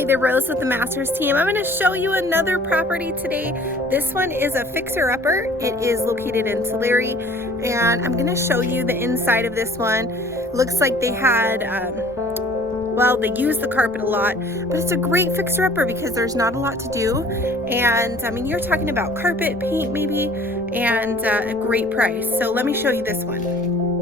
Hey there, Rose with the Masters team. I'm going to show you another property today. This one is a fixer-upper. It is located in Tulare, and I'm going to show you the inside of this one. Looks like they had, well, they use the carpet a lot, but it's a great fixer-upper because there's not a lot to do. And I mean, you're talking about carpet, paint maybe, and a great price. So let me show you this one.